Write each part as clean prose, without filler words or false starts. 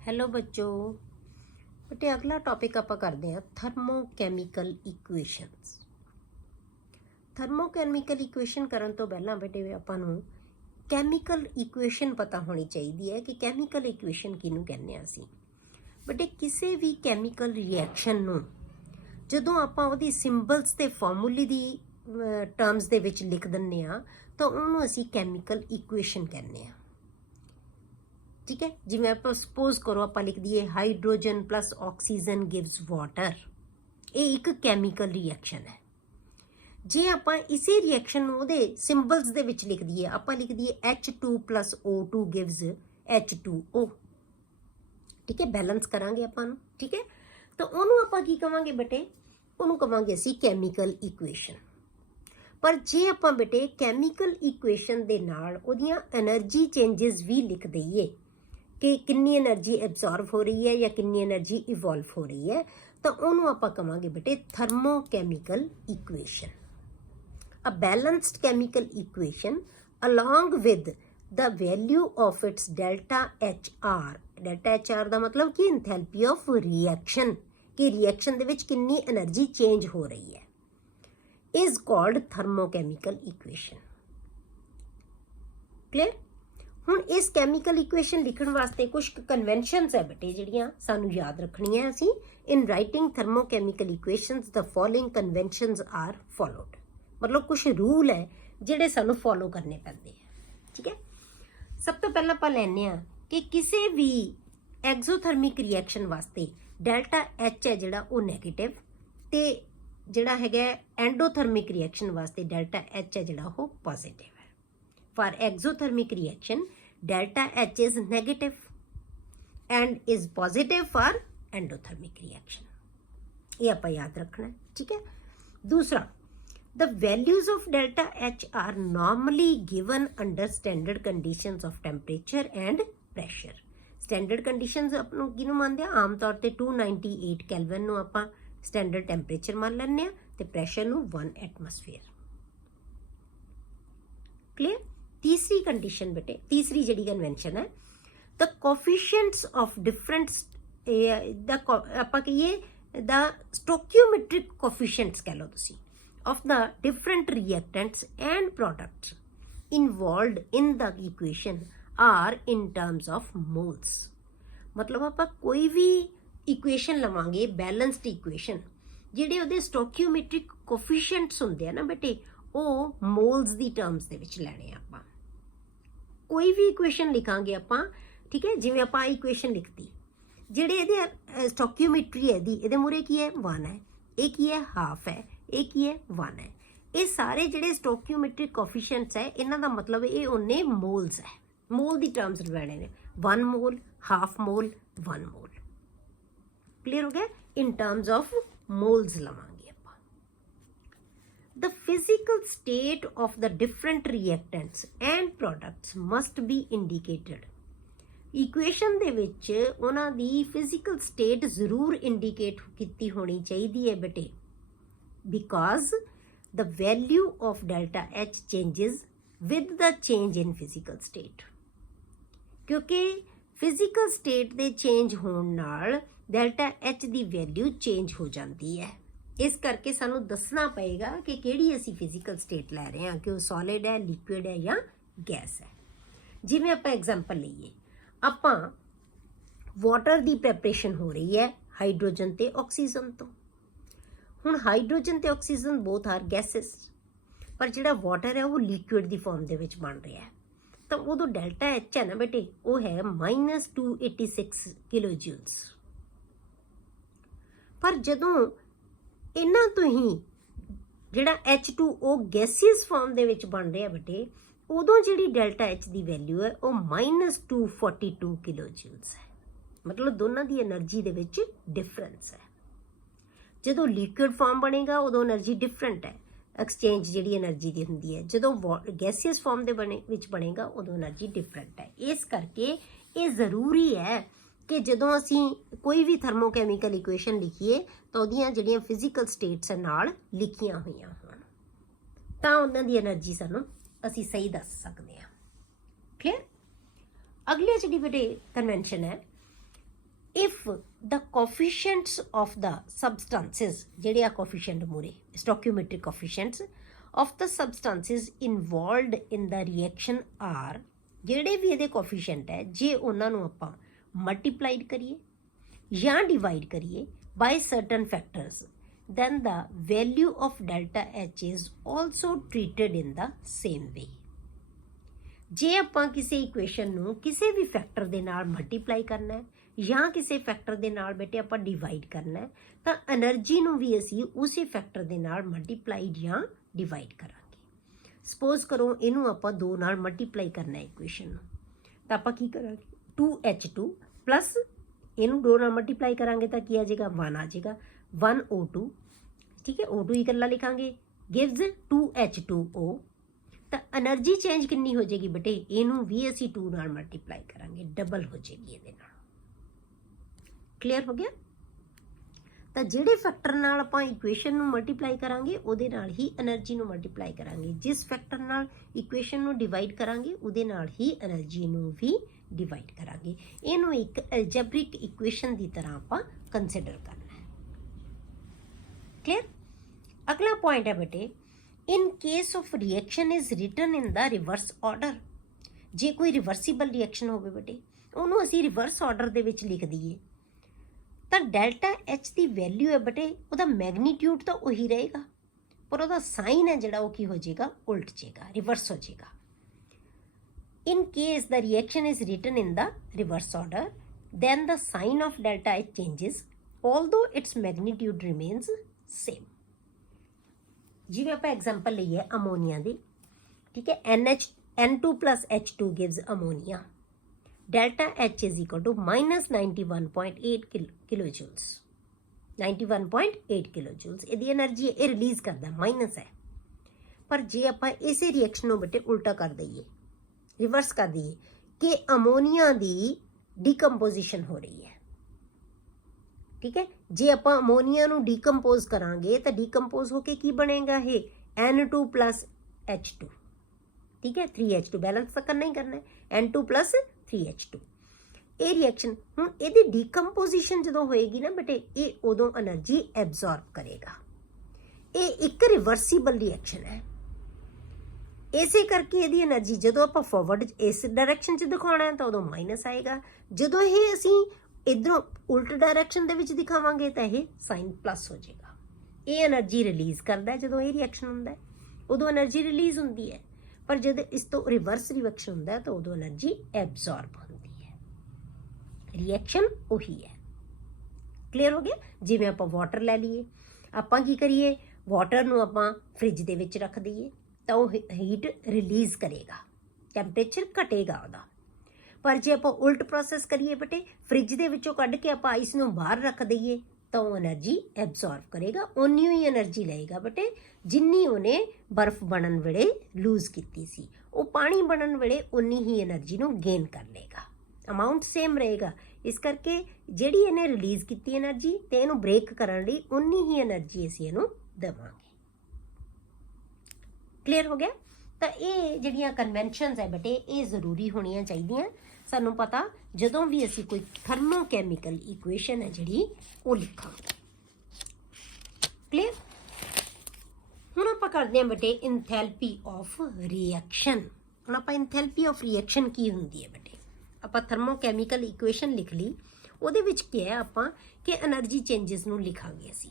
Hello बच्चों। बेटे अगला टॉपिक आप करते हैं थर्मोकैमिकल इक्वेशनस। थर्मोकैमिकल इक्वेशन करन तो पहला बेटे आपां नूं कैमिकल इक्वेशन पता होनी चाहिए है कि कैमिकल इक्वेशन किनू कहने असीं। बेटे किसी भी कैमिकल रिएक्शन नूं जदों आपां उहदी सिंबल्स ते फॉर्मूले दी टर्म्स दे विच लिख दिंदे आ तो उहनूं असीं कैमिकल इक्वेशन कहने आ। ठीक है, जिवें आप सपोज करो आप लिख दिए hydrogen plus oxygen gives water, ये एक कैमिकल रिएक्शन है। जे आप इसी रिएक्शन उहदे सिंबल्स दे विच लिख दिए, आप लिख दिए H2 plus O2 gives H2O। ठीक है, बैलेंस करांगे आपां। ठीक है, तो उहनूं आपां की कवांगे बेटे, उहनूं कवांगे असीं कैमिकल इक्वेशन। पर जे आपां बेटे कैमिकल इक्वेशन दे नाल उहदियां एनर्जी चेंजिस भी लिख दईए कि कितनी एनर्जी एब्जॉर्व हो रही है या कितनी एनर्जी इवॉल्व हो रही है, तो उन्होंने आप कहांगे बेटे thermochemical equation. A balanced chemical equation along with the value of its delta H R. Delta H R का मतलब कि इंथैल्पी ऑफ रिएक्शन, कि रिएक्शन दे विच कितनी एनर्जी चेंज हो रही है, is called thermochemical equation. Clear. हुण इस कैमिकल इक्वेशन लिखण वास्ते कुछ कन्वेंशनस है बेटे जिहड़ियां सानू याद रखणियां असीं। In writing thermochemical equations the following conventions are followed. मतलब कुछ रूल है जिहड़े सानू फॉलो करने पैंदे हैं। ठीक है, सब तो पहला आपां लैने आ कि किसी भी एक्सोथर्मिक रिएक्शन वास्ते डेल्टा एच है जिहड़ा वो नैगेटिव, ते जिहड़ा हैगा एंडोथर्मिक रिएक्शन वास्ते डेल्टा एच है जिहड़ा वो पॉजिटिव है। For exothermic reaction, delta H is negative and is positive for endothermic reaction. ये आप याद रखना है। ठीक है, दूसरा, the values of delta H are normally given under standard conditions of temperature and pressure. Standard conditions अपनों किनू मानते हैं, आम तौर ते 298 केल्विन नू आपां स्टैंडर्ड टेंपरेचर मान लैंदे आ ते प्रेशर नू 1 एटमोसफेयर। क्लियर। तीसरी कंडीशन बेटे, तीसरी जिहड़ी कन्वेंशन है, द कोफिशिएंट्स ऑफ डिफरेंट आपां कहिए द स्टोकियोमेट्रिक कोफिशिएंट्स कह लो तुसीं of the different reactants and products involved in the equation are in terms of moles. मतलब आपां कोई भी इक्वेशन लवांगे बैलेंस्ड इक्वेशन, जिहड़े उहदे स्टोकियोमेट्रिक कोफिशिएंट्स हुंदे आ ना बेटे, ਉਹ मोल्स दी टर्म्स ਦੇ ਵਿੱਚ ਲੈਣੇ ਆਪਾਂ। कोई भी इक्वेशन लिखांगे ਆਪਾਂ, ठीक है, जिवें ਆਪਾਂ इक्वेशन लिखती, ਜਿਹੜੇ ਇਹਦੇ ਸਟੋਕਿਓਮੈਟਰੀ ਹੈ ਦੀ ਇਹਦੇ ਮੂਰੇ ਕੀ ਹੈ 1 ਹੈ, ਇਹ ਕੀ ਹੈ ਹਾਫ ਹੈ, ਇਹ ਕੀ ਹੈ 1 ਹੈ। ਇਹ ਸਾਰੇ ਜਿਹੜੇ ਸਟੋਕਿਓਮੈਟ੍ਰਿਕ ਕੋਫੀਸ਼ੀਐਂਟਸ ਹੈ ਇਹਨਾਂ ਦਾ ਮਤਲਬ ਇਹ ਉਹਨੇ ਮੋਲਸ ਹੈ। ਮੋਲ ਦੀ ਟਰਮਸ ਲੈਣੇ ਨੇ, 1 मोल, हाफ मोल, 1 मोल। क्लियर हो गया। इन टर्म्स ऑफ मोल्स लवांगे। The physical state of the different reactants and products must be indicated. Equation ਦੇ ਵਿੱਚ ਉਹਨਾਂ ਦੀ physical state ਜ਼ਰੂਰ indicate ਕੀਤੀ ਹੋਣੀ ਚਾਹੀਦੀ ਹੈ ਬੇਟੇ, because the value of delta H changes with the change in physical state. ਕਿਉਂਕਿ physical state ਦੇ change ਹੋਣ ਨਾਲ delta H ਦੀ value change ਹੋ ਜਾਂਦੀ ਹੈ। इस करके सानू दसना पएगा कि किहड़ी असी फिजिकल स्टेट लै रहे हैं, कि वो सॉलिड है, लिक्विड है या गैस है। जिवें आपां एग्जांपल लईए, आपां वाटर दी प्रैपरेशन हो रही है हाइड्रोजन ते ऑक्सीजन तो। हुण हाइड्रोजन ते ऑक्सीजन बोथ आर गैसेस, पर जिहड़ा वाटर है वो लिक्विड दी फॉर्म दे विच बन रहा है, तो उदों डेल्टा एच है ना बेटे वो है -286 किलो जूल्स। पर जदों इन्हां तो ही जिहड़ा H2O गैसियस फॉर्म दे विच बन रहा बेटे, उदों जिहड़ी डेल्टा एच दी वैल्यू है वो -242 किलो जूल्स है। मतलब दोनों की एनर्जी दे विच डिफरेंस है। जदों लिक्विड फॉर्म बनेगा उदों एनर्जी डिफरेंट है, एक्सचेंज जिहड़ी एनर्जी दी हुंदी है। जदों गैसियस फॉर्म दे विच बनेगा उदों एनर्जी डिफरेंट है। इस करके ये जरूरी है कि जदों असी कोई भी थर्मोकैमिकल इक्वेशन लिखीए तो उहदियां जिहड़ियां फिजिकल स्टेट्स नाल लिखियां होईयां होण, तां उहनां दी एनर्जी सानूं असी सही दस सकदे हां। क्लियर। अगली जिहड़ी बेटे कन्वेंशन है, if the coefficients of the substances, ਜਿਹੜੇ ਆ coefficient ਮੂਰੇ stoichiometric coefficients of the substances involved in the reaction are, ਜਿਹੜੇ ਵੀ ਇਹਦੇ coefficient ਹੈ ਜੇ ਉਹਨਾਂ ਨੂੰ ਆਪਾਂ multiplied ਕਰੀਏ ਜਾਂ divide ਕਰੀਏ by certain factors, then the value of delta H is also treated in the same way. ਜੇ ਆਪਾਂ ਕਿਸੇ ਇਕੁਏਸ਼ਨ ਨੂੰ ਕਿਸੇ ਵੀ ਫੈਕਟਰ ਦੇ ਨਾਲ ਮਲਟੀਪਲਾਈ ਕਰਨਾ ਹੈ ਜਾਂ ਕਿਸੇ ਫੈਕਟਰ ਦੇ ਨਾਲ ਬੇਟੇ ਆਪਾਂ ਡਿਵਾਈਡ ਕਰਨਾ ਹੈ ਤਾਂ એનર્ਜੀ ਨੂੰ ਵੀ ਅਸੀਂ ਉਸੇ ਫੈਕਟਰ ਦੇ ਨਾਲ ਮਲਟੀਪਲਾਈ ਜਾਂ ਡਿਵਾਈਡ ਕਰਾਂਗੇ। ਸਪੋਜ਼ ਕਰੋ ਇਹਨੂੰ ਆਪਾਂ 2 ਨਾਲ ਮਲਟੀਪਲਾਈ ਕਰਨਾ ਹੈ ਇਕੁਏਸ਼ਨ ਨੂੰ, ਤਾਂ ਆਪਾਂ ਕੀ ਕਰਾਂਗੇ 2H2 ਪਲੱਸ ਇਹਨੂੰ 2 ਨਾਲ ਮਲਟੀਪਲਾਈ ਕਰਾਂਗੇ ਤਾਂ ਕੀ ਆ ਜਾਏਗਾ 1 ਆ ਜਾਏਗਾ 1O2, ਠੀਕ ਹੈ O2 ਹੀ ਇਕੱਲਾ ਲਿਖਾਂਗੇ ਗਿਵਜ਼ 2H2O। ਤਾਂ એનર્ਜੀ ਚੇਂਜ ਕਿੰਨੀ ਹੋ ਜਾਏਗੀ ਬੇਟੇ, ਇਹਨੂੰ ਵੀ ਅਸੀਂ 2 ਨਾਲ ਮਲਟੀਪਲਾਈ ਕਰਾਂਗੇ, ਡਬਲ ਹੋ ਜਾਏਗੀ ਇਹਦੇ ਨਾਲ। ਕਲੀਅਰ ਹੋ ਗਿਆ? ਤਾਂ ਜਿਹੜੇ ਫੈਕਟਰ ਨਾਲ ਆਪਾਂ ਇਕੁਏਸ਼ਨ ਨੂੰ ਮਲਟੀਪਲਾਈ ਕਰਾਂਗੇ ਉਹਦੇ ਨਾਲ ਹੀ એનર્ਜੀ ਨੂੰ ਮਲਟੀਪਲਾਈ ਕਰਾਂਗੇ, ਜਿਸ ਫੈਕਟਰ ਨਾਲ ਇਕੁਏਸ਼ਨ ਨੂੰ ਡਿਵਾਈਡ ਕਰਾਂਗੇ ਉਹਦੇ ਨਾਲ ਹੀ એનર્ਜੀ ਨੂੰ ਵੀ ਡਿਵਾਈਡ ਕਰਾਂਗੇ। ਇਹਨੂੰ ਇੱਕ ਐਲਜੈਬਰਿਕ ਇਕੁਏਸ਼ਨ ਦੀ ਤਰ੍ਹਾਂ ਆਪਾਂ ਕੰਸੀਡਰ ਕਰਨਾ ਹੈ। ਕਲੀਅਰ? ਅਗਲਾ ਪੁਆਇੰਟ ਹੈ ਬੇਟੇ, in case of reaction is written in the reverse order। ਜੇ ਕੋਈ ਰਿਵਰਸੀਬਲ ਰਿਐਕਸ਼ਨ ਹੋਵੇ ਬੇਟੇ ਉਹਨੂੰ ਅਸੀਂ ਰਿਵਰਸ ਆਰਡਰ ਦੇ ਵਿੱਚ ਲਿਖ ਦਈਏ ਤਾਂ ਡੈਲਟਾ H ਦੀ ਵੈਲਿਊ ਹੈ ਬੇਟੇ ਉਹਦਾ ਮੈਗਨੀਟਿਊਡ ਤਾਂ ਉਹੀ ਰਹੇਗਾ ਪਰ ਉਹਦਾ ਸਾਈਨ ਹੈ ਜਿਹੜਾ ਉਹ ਕੀ ਹੋ ਜਾਏਗਾ, ਉਲਟ ਜਾਏਗਾ, ਰਿਵਰਸ ਹੋ ਜਾਏਗਾ। in case the reaction is written in the reverse order, then the sign of delta H changes although its magnitude remains same। ਜਿਵੇਂ ਆਪਾਂ ਐਗਜ਼ਾਮਪਲ ਲਈਏ ਅਮੋਨੀਆ ਦੀ, ਠੀਕ ਹੈ N2 plus H2 gives ammonia, delta H is equal to minus 91.8 kilojoules, 91.8 kilojoules ਇਹਦੀ energy ਇਹ release ਕਰਦਾ, minus ਹੈ। ਪਰ ਜੇ ਆਪਾਂ ਇਸੇ ਰਿਐਕਸ਼ਨ ਨੂੰ ਬੇਟੇ ਉਲਟਾ ਕਰ ਦਈਏ, ਰਿਵਰਸ ਕਰ ਦਈਏ ਕਿ ਅਮੋਨੀਆ ਦੀ ਡੀਕੰਪੋਜੀਸ਼ਨ ਹੋ ਰਹੀ ਹੈ, ਠੀਕ ਹੈ, ਜੇ ਆਪਾਂ ਅਮੋਨੀਆ ਨੂੰ ਡੀਕੰਪੋਜ਼ ਕਰਾਂਗੇ ਤਾਂ ਡੀਕੰਪੋਜ਼ ਹੋ ਕੇ ਕੀ ਬਣੇਗਾ ਇਹ N2 plus H2, ਠੀਕ ਹੈ 3H2 ਬੈਲੈਂਸ ਤਾਂ ਕਰਨਾ ਹੀ ਕਰਨਾ ਹੈ N2 plus 3H2। ਇਹ ਰਿਐਕਸ਼ਨ ਹੁਣ ਇਹਦੀ ਡੀਕੰਪੋਜੀਸ਼ਨ ਜਦੋਂ ਹੋਏਗੀ ਨਾ ਬੇਟੇ ਇਹ ਉਦੋਂ એનર્ਜੀ ਐਬਜ਼ੌਰਬ ਕਰੇਗਾ। ਇਹ ਇੱਕ ਰਿਵਰਸੀਬਲ ਰਿਐਕਸ਼ਨ ਹੈ, ਇਸੇ ਕਰਕੇ ਇਹਦੀ એનર્ਜੀ ਜਦੋਂ ਆਪਾਂ ਫਾਰਵਰਡ ਇਸ ਡਾਇਰੈਕਸ਼ਨ 'ਚ ਦਿਖਾਉਣਾ ਹੈ ਤਾਂ ਉਦੋਂ ਮਾਈਨਸ ਆਏਗਾ, ਜਦੋਂ ਇਹ ਅਸੀਂ ਇੱਧਰੋਂ ਉਲਟ ਡਾਇਰੈਕਸ਼ਨ ਦੇ ਵਿੱਚ ਦਿਖਾਵਾਂਗੇ ਤਾਂ ਇਹ ਸਾਈਨ ਪਲੱਸ ਹੋ ਜਾਏਗਾ। ਇਹ એનર્ਜੀ ਰਿਲੀਜ਼ ਕਰਦਾ ਜਦੋਂ ਇਹ ਰਿਐਕਸ਼ਨ ਹੁੰਦਾ ਉਦੋਂ એનર્ਜੀ ਰਿਲੀਜ਼ ਹੁੰਦੀ ਹੈ, ਪਰ ਜਦੋਂ ਇਸ ਤੋਂ ਰਿਵਰਸ ਰਿਐਕਸ਼ਨ ਹੁੰਦਾ ਤਾਂ ਉਦੋਂ એનર્ਜੀ ਐਬਜ਼ੌਰਬ ਹੁੰਦੀ ਹੈ। ਰਿਐਕਸ਼ਨ ਉਹੀ ਹੈ। ਕਲੀਅਰ ਹੋ ਗਿਆ? ਜਿਵੇਂ ਆਪਾਂ ਵਾਟਰ ਲੈ ਲਈਏ, ਆਪਾਂ ਕੀ ਕਰੀਏ ਵਾਟਰ ਨੂੰ ਆਪਾਂ ਫ੍ਰਿਜ ਦੇ ਵਿੱਚ ਰੱਖ ਦਈਏ ਤਾਂ ਉਹ ਹੀਟ ਰਿਲੀਜ਼ ਕਰੇਗਾ, ਟੈਂਪਰੇਚਰ ਘਟੇਗਾ ਉਹਦਾ। ਪਰ ਜੇ ਆਪਾਂ ਉਲਟ ਪ੍ਰੋਸੈਸ ਕਰੀਏ ਬੇਟੇ ਫ੍ਰਿਜ ਦੇ ਵਿੱਚੋਂ ਕੱਢ ਕੇ ਆਪਾਂ ਆਈਸ ਨੂੰ ਬਾਹਰ ਰੱਖ ਦਈਏ ਤਾਂ ਉਹ એનર્ਜੀ ਐਬਜ਼ੌਰਬ ਕਰੇਗਾ, ਓਨੀ ਹੀ એનર્ਜੀ ਲਏਗਾ ਬੇਟੇ ਜਿੰਨੀ ਉਹਨੇ ਬਰਫ਼ ਬਣਨ ਵੇਲੇ ਲੂਜ਼ ਕੀਤੀ ਸੀ। ਉਹ ਪਾਣੀ ਬਣਨ ਵੇਲੇ ਉਨੀ ਹੀ એનર્ਜੀ ਨੂੰ ਗੇਨ ਕਰ ਲਏਗਾ, ਅਮਾਊਂਟ ਸੇਮ ਰਹੇਗਾ। ਇਸ ਕਰਕੇ ਜਿਹੜੀ ਇਹਨੇ ਰਿਲੀਜ਼ ਕੀਤੀ એનર્ਜੀ ਤੇ ਇਹਨੂੰ ਬ੍ਰੇਕ ਕਰਨ ਲਈ ਉਨੀ ਹੀ એનર્ਜੀ ਅਸੀਂ ਇਹਨੂੰ ਦੇਵਾਂਗੇ। ਕਲੀਅਰ ਹੋ ਗਿਆ? ਤਾਂ ਇਹ ਜਿਹੜੀਆਂ ਕਨਵੈਨਸ਼ਨਸ ਹੈ ਬੇਟੇ ਇਹ ਜ਼ਰੂਰੀ ਹੋਣੀਆਂ ਚਾਹੀਦੀਆਂ ਸਾਨੂੰ ਪਤਾ ਜਦੋਂ ਵੀ ਅਸੀਂ ਕੋਈ ਥਰਮੋਕੈਮੀਕਲ ਇਕੁਏਸ਼ਨ ਹੈ ਜਿਹੜੀ ਉਹ ਲਿਖਾਂਗੇ। ਕਲੀਅਰ? ਹੁਣ ਆਪਾਂ ਕਰਦੇ ਹਾਂ ਬੇਟੇ ਇੰਥੈਲਪੀ ਆਫ ਰਿਐਕਸ਼ਨ। ਹੁਣ ਆਪਾਂ ਇੰਥੈਲਪੀ ਆਫ ਰਿਐਕਸ਼ਨ ਕੀ ਹੁੰਦੀ ਹੈ ਬੇਟੇ, ਆਪਾਂ ਥਰਮੋਕੈਮੀਕਲ ਇਕੁਏਸ਼ਨ ਲਿਖ ਲਈ, ਉਹਦੇ ਵਿੱਚ ਕੀ ਹੈ ਆਪਾਂ ਕਿ એનર્ਜੀ ਚੇਂਜਸ ਨੂੰ ਲਿਖਾਂਗੇ ਅਸੀਂ।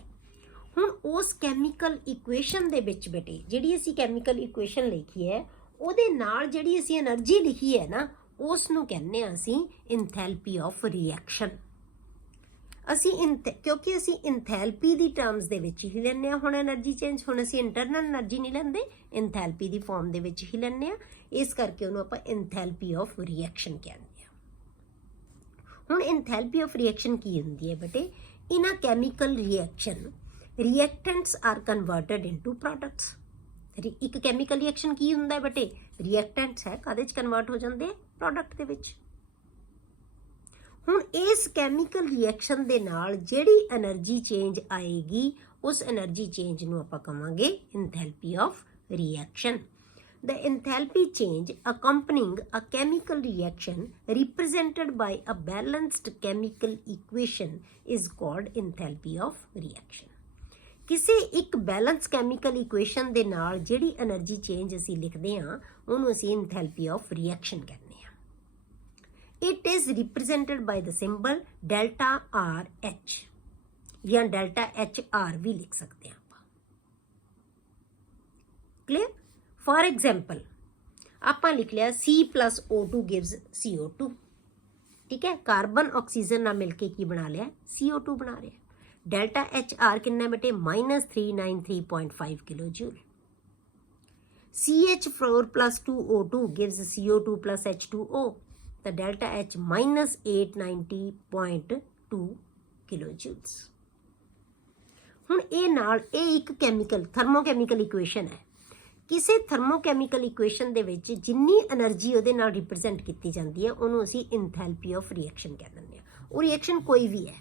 ਹੁਣ ਉਸ ਕੈਮੀਕਲ ਇਕੁਏਸ਼ਨ ਦੇ ਵਿੱਚ ਬੇਟੇ ਜਿਹੜੀ ਅਸੀਂ ਕੈਮੀਕਲ ਇਕੁਏਸ਼ਨ ਲਿਖੀ ਹੈ ਉਹਦੇ ਨਾਲ ਜਿਹੜੀ ਅਸੀਂ એનર્ਜੀ ਲਿਖੀ ਹੈ ਨਾ ਉਸ ਨੂੰ ਕਹਿੰਦੇ ਹਾਂ ਅਸੀਂ ਇੰਥੈਲਪੀ ਆਫ ਰਿਐਕਸ਼ਨ। ਅਸੀਂ ਕਿਉਂਕਿ ਅਸੀਂ ਇੰਥੈਲਪੀ ਦੀ ਟਰਮਸ ਦੇ ਵਿੱਚ ਹੀ ਲੈਂਦੇ ਹਾਂ ਹੁਣ એનર્ਜੀ ਚੇਂਜ, ਹੁਣ ਅਸੀਂ ਇੰਟਰਨਲ એનર્ਜੀ ਨਹੀਂ ਲੈਂਦੇ, ਇੰਥੈਲਪੀ ਦੀ ਫਾਰਮ ਦੇ ਵਿੱਚ ਹੀ ਲੈਂਦੇ ਹਾਂ, ਇਸ ਕਰਕੇ ਉਹਨੂੰ ਆਪਾਂ ਇੰਥੈਲਪੀ ਆਫ ਰਿਐਕਸ਼ਨ ਕਹਿੰਦੇ ਹਾਂ। ਹੁਣ ਇੰਥੈਲਪੀ ਆਫ ਰਿਐਕਸ਼ਨ ਕੀ ਹੁੰਦੀ ਹੈ ਬੇਟੇ, in a chemical reaction reactants are converted into products। ਇੱਕ ਕੈਮੀਕਲ ਰਿਐਕਸ਼ਨ ਕੀ ਹੁੰਦਾ ਹੈ ਬੇਟੇ, ਰਿਐਕਟੈਂਟਸ ਹੈ ਕਾਹਦੇ 'ਚ ਕਨਵਰਟ ਹੋ ਜਾਂਦੇ ਆ, ਪ੍ਰੋਡਕਟ ਦੇ ਵਿੱਚ। ਹੁਣ ਇਸ ਕੈਮੀਕਲ ਰਿਐਕਸ਼ਨ ਦੇ ਨਾਲ ਜਿਹੜੀ એનર્ਜੀ ਚੇਂਜ ਆਏਗੀ ਉਸ એનર્ਜੀ ਚੇਂਜ ਨੂੰ ਆਪਾਂ ਕਹਾਂਗੇ enthalpy of reaction. The enthalpy change accompanying a chemical reaction represented by a balanced chemical equation is called enthalpy of reaction. ਕਿਸੇ ਇੱਕ ਬੈਲੈਂਸ ਕੈਮੀਕਲ ਇਕੁਏਸ਼ਨ ਦੇ ਨਾਲ ਜਿਹੜੀ એનર્ਜੀ ਚੇਂਜ ਅਸੀਂ ਲਿਖਦੇ ਹਾਂ ਉਹਨੂੰ ਅਸੀਂ enthalpy of reaction ਕਹਿੰਦੇ ਹਾਂ. It is represented by the symbol delta RH ਜਾਂ delta HR ਵੀ ਲਿਖ ਸਕਦੇ ਹਾਂ ਆਪਾਂ. Clear? For example, ਆਪਾਂ ਲਿਖ ਲਿਆ C plus O2 gives CO2. ਠੀਕ ਹੈ, ਕਾਰਬਨ ਆਕਸੀਜਨ ਨਾਲ ਮਿਲ ਕੇ ਕੀ ਬਣਾ ਲਿਆ? CO2 ਬਣਾ ਰਿਹਾ. डेल्टा HR कितना बेटे -393.5 kilo joule. CH4 plus 2O2 gives CO2 plus H2O. The delta H -890.2 kilo joules. ਹੁਣ ਇਹ ਨਾਲ ਇਹ ਇੱਕ ਕੈਮੀਕਲ ਥਰਮੋਕੈਮੀਕਲ ਇਕੁਏਸ਼ਨ ਹੈ. ਕਿਸੇ ਥਰਮੋਕੈਮੀਕਲ ਇਕੁਏਸ਼ਨ ਦੇ ਵਿੱਚ ਜਿੰਨੀ એનર્ਜੀ ਉਹਦੇ ਨਾਲ ਰਿਪਰੈਜ਼ੈਂਟ ਕੀਤੀ ਜਾਂਦੀ ਹੈ ਉਹਨੂੰ ਅਸੀਂ ਇੰਥੈਲਪੀ ਆਫ ਰਿਐਕਸ਼ਨ ਕਹਿ ਦਿੰਦੇ ਹਾਂ. ਉਹ ਰਿਐਕਸ਼ਨ ਕੋਈ ਵੀ ਹੈ,